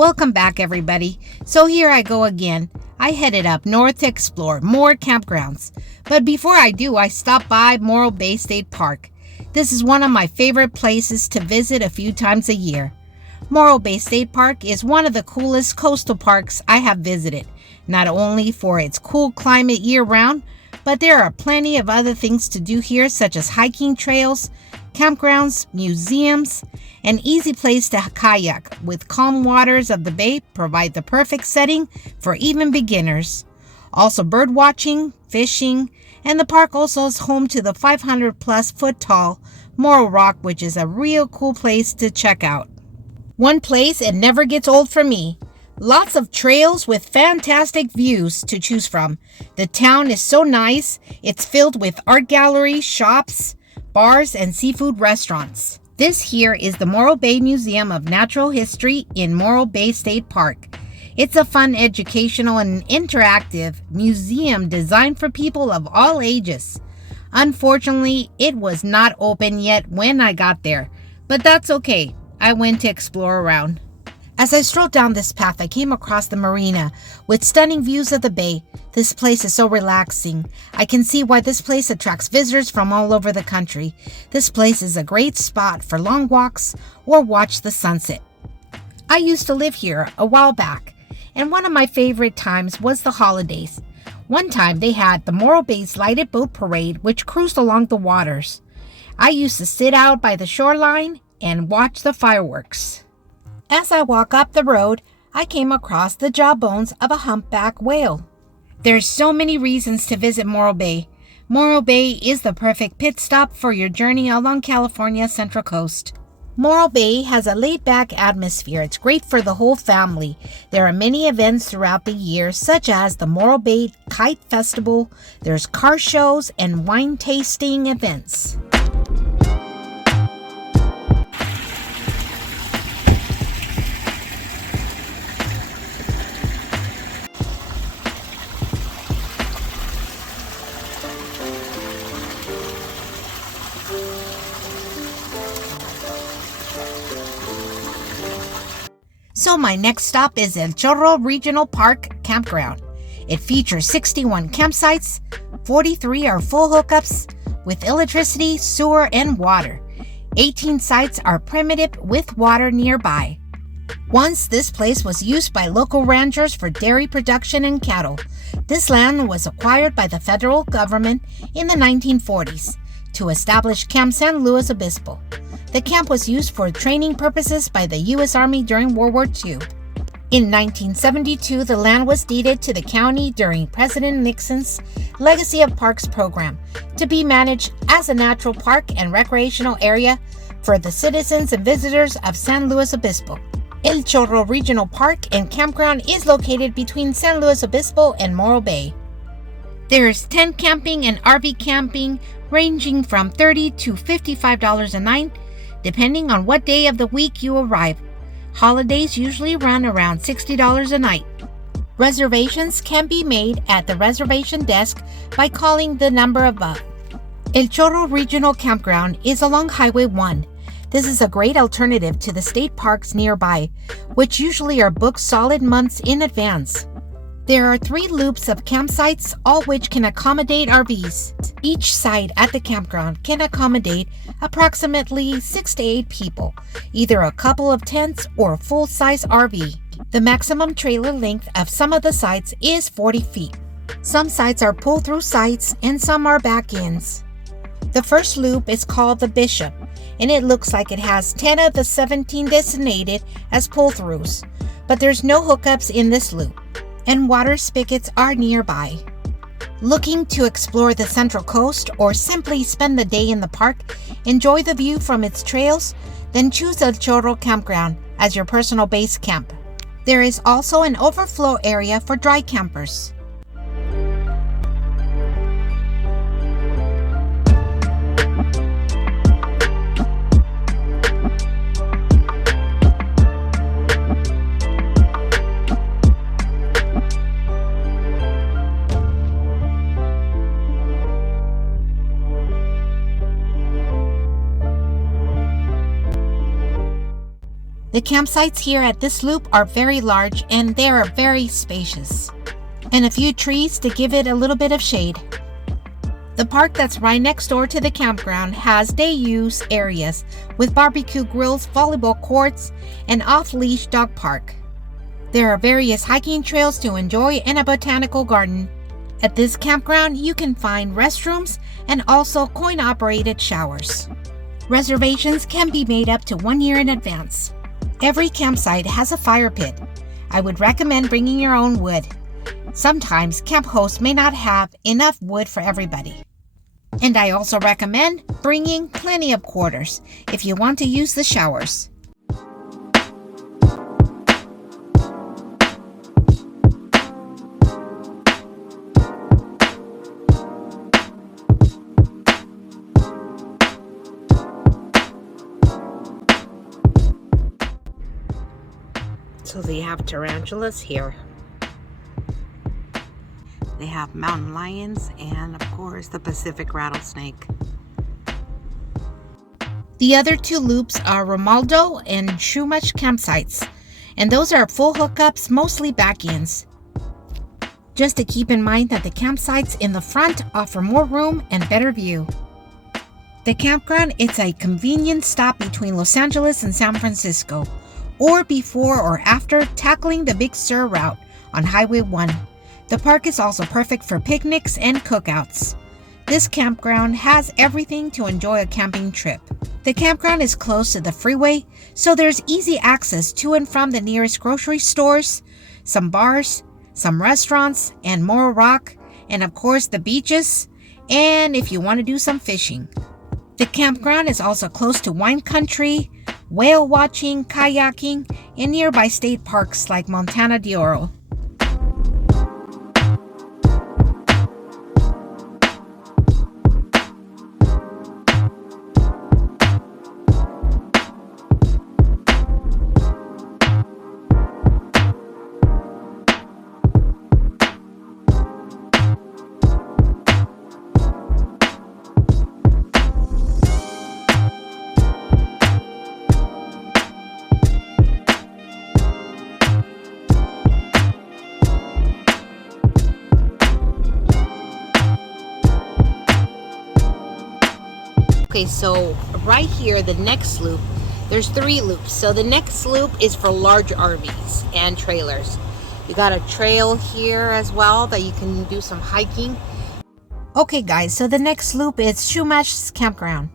Welcome back, everybody. So here I go again. I headed up north to explore more campgrounds. But before I do, I stopped by Morro Bay State Park. This is one of my favorite places to visit a few times a year. Morro Bay State Park is one of the coolest coastal parks I have visited, not only for its cool climate year-round, but there are plenty of other things to do here, such as hiking trails, campgrounds, museums, an easy place to kayak with calm waters of the bay provide the perfect setting for even beginners. Also bird watching, fishing, and the park also is home to the 500 plus foot tall Morro Rock, which is a real cool place to check out. One place it never gets old for me. Lots of trails with fantastic views to choose from. The town is so nice. It's filled with art galleries, shops, bars, and seafood restaurants. This here is the Morro Bay Museum of Natural History in Morro Bay State Park. It's a fun, educational, and interactive museum designed for people of all ages. Unfortunately, it was not open yet when I got there, but that's okay. I went to explore around. As I strolled down this path, I came across the marina with stunning views of the bay. This place is so relaxing. I can see why this place attracts visitors from all over the country. This place is a great spot for long walks or watch the sunset. I used to live here a while back, and one of my favorite times was the holidays. One time they had the Morro Bay's lighted boat parade, which cruised along the waters. I used to sit out by the shoreline and watch the fireworks. As I walk up the road, I came across the jawbones of a humpback whale. There's so many reasons to visit Morro Bay. Morro Bay is the perfect pit stop for your journey along California's Central Coast. Morro Bay has a laid-back atmosphere. It's great for the whole family. There are many events throughout the year, such as the Morro Bay Kite Festival. There's car shows and wine tasting events. So my next stop is El Chorro Regional Park Campground. It features 61 campsites, 43 are full hookups with electricity, sewer, and water. 18 sites are primitive with water nearby. Once this place was used by local ranchers for dairy production and cattle. This land was acquired by the federal government in the 1940s to establish Camp San Luis Obispo. The camp was used for training purposes by the U.S. Army during World War II. In 1972, the land was deeded to the county during President Nixon's Legacy of Parks program to be managed as a natural park and recreational area for the citizens and visitors of San Luis Obispo. El Chorro Regional Park and Campground is located between San Luis Obispo and Morro Bay. There is tent camping and RV camping ranging from $30 to $55 a night, depending on what day of the week you arrive. Holidays usually run around $60 a night. Reservations can be made at the reservation desk by calling the number above. El Chorro Regional Campground is along Highway 1. This is a great alternative to the state parks nearby, which usually are booked solid months in advance. There are 3 loops of campsites, all which can accommodate RVs. Each site at the campground can accommodate approximately 6 to 8 people, either a couple of tents or a full-size RV. The maximum trailer length of some of the sites is 40 feet. Some sites are pull-through sites and some are back-ends. The first loop is called the Bishop, and it looks like it has 10 of the 17 designated as pull-throughs, but there's no hookups in this loop, and water spigots are nearby. Looking to explore the Central Coast or simply spend the day in the park, enjoy the view from its trails, then choose El Chorro Campground as your personal base camp. There is also an overflow area for dry campers. The campsites here at this loop are very large and they are very spacious, and a few trees to give it a little bit of shade. The park that's right next door to the campground has day use areas with barbecue grills, volleyball courts, and off-leash dog park. There are various hiking trails to enjoy and a botanical garden. At this campground, you can find restrooms and also coin-operated showers. Reservations can be made up to 1 year in advance. Every campsite has a fire pit. I would recommend bringing your own wood. Sometimes camp hosts may not have enough wood for everybody. And I also recommend bringing plenty of quarters if you want to use the showers. So they have tarantulas here. They have mountain lions and, of course, the Pacific rattlesnake. The other two loops are Romaldo and Shumach campsites, and those are full hookups, mostly back-ends. Just to keep in mind that the campsites in the front offer more room and better view. The campground is a convenient stop between Los Angeles and San Francisco, or before or after tackling the Big Sur route on Highway 1. The park is also perfect for picnics and cookouts. This campground has everything to enjoy a camping trip. The campground is close to the freeway, so there's easy access to and from the nearest grocery stores, some bars, some restaurants, and Morro Rock, and of course the beaches, and if you want to do some fishing. The campground is also close to wine country, whale watching, kayaking, and nearby state parks like Montana de Oro. Okay, so right here, the next loop, there's 3 loops. So the next loop is for large RVs and trailers. You got a trail here as well that you can do some hiking. Okay guys, so the next loop is Shumach's campground.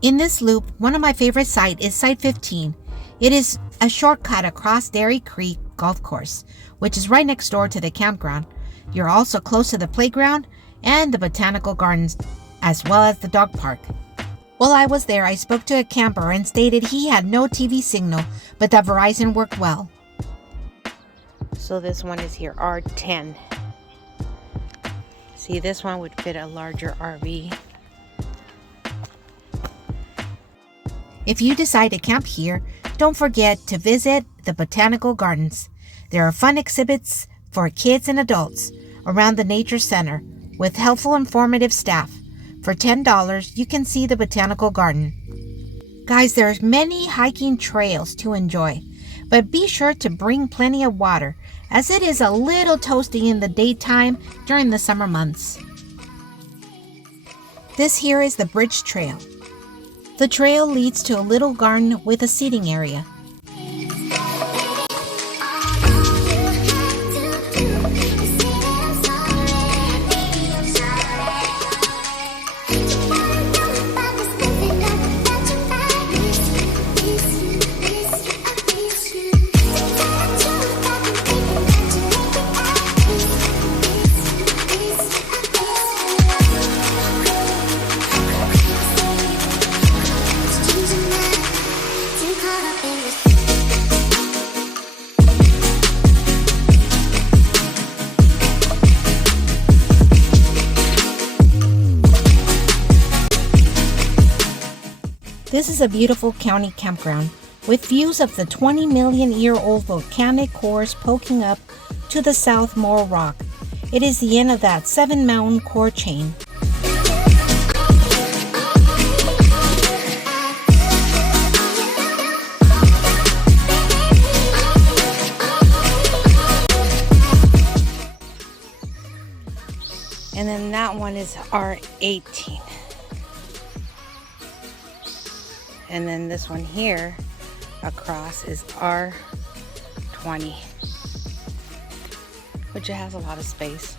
In this loop, one of my favorite sites is Site 15. It is a shortcut across Dairy Creek Golf Course, which is right next door to the campground. You're also close to the playground and the botanical gardens, as well as the dog park. While I was there, I spoke to a camper and stated he had no TV signal, but that Verizon worked well. So this one is here, R10. See, this one would fit a larger RV. If you decide to camp here, don't forget to visit the botanical gardens. There are fun exhibits for kids and adults around the nature center with helpful, informative staff. For $10, you can see the botanical garden. Guys, there's many hiking trails to enjoy, but be sure to bring plenty of water as it is a little toasty in the daytime during the summer months. This here is the Bridge Trail. The trail leads to a little garden with a seating area. This is a beautiful county campground with views of the 20-million-year-old volcanic cores poking up to the south Morro Rock. It is the end of that 7-mountain core chain. And then that one is R18. And then this one here across is R20, which it has a lot of space.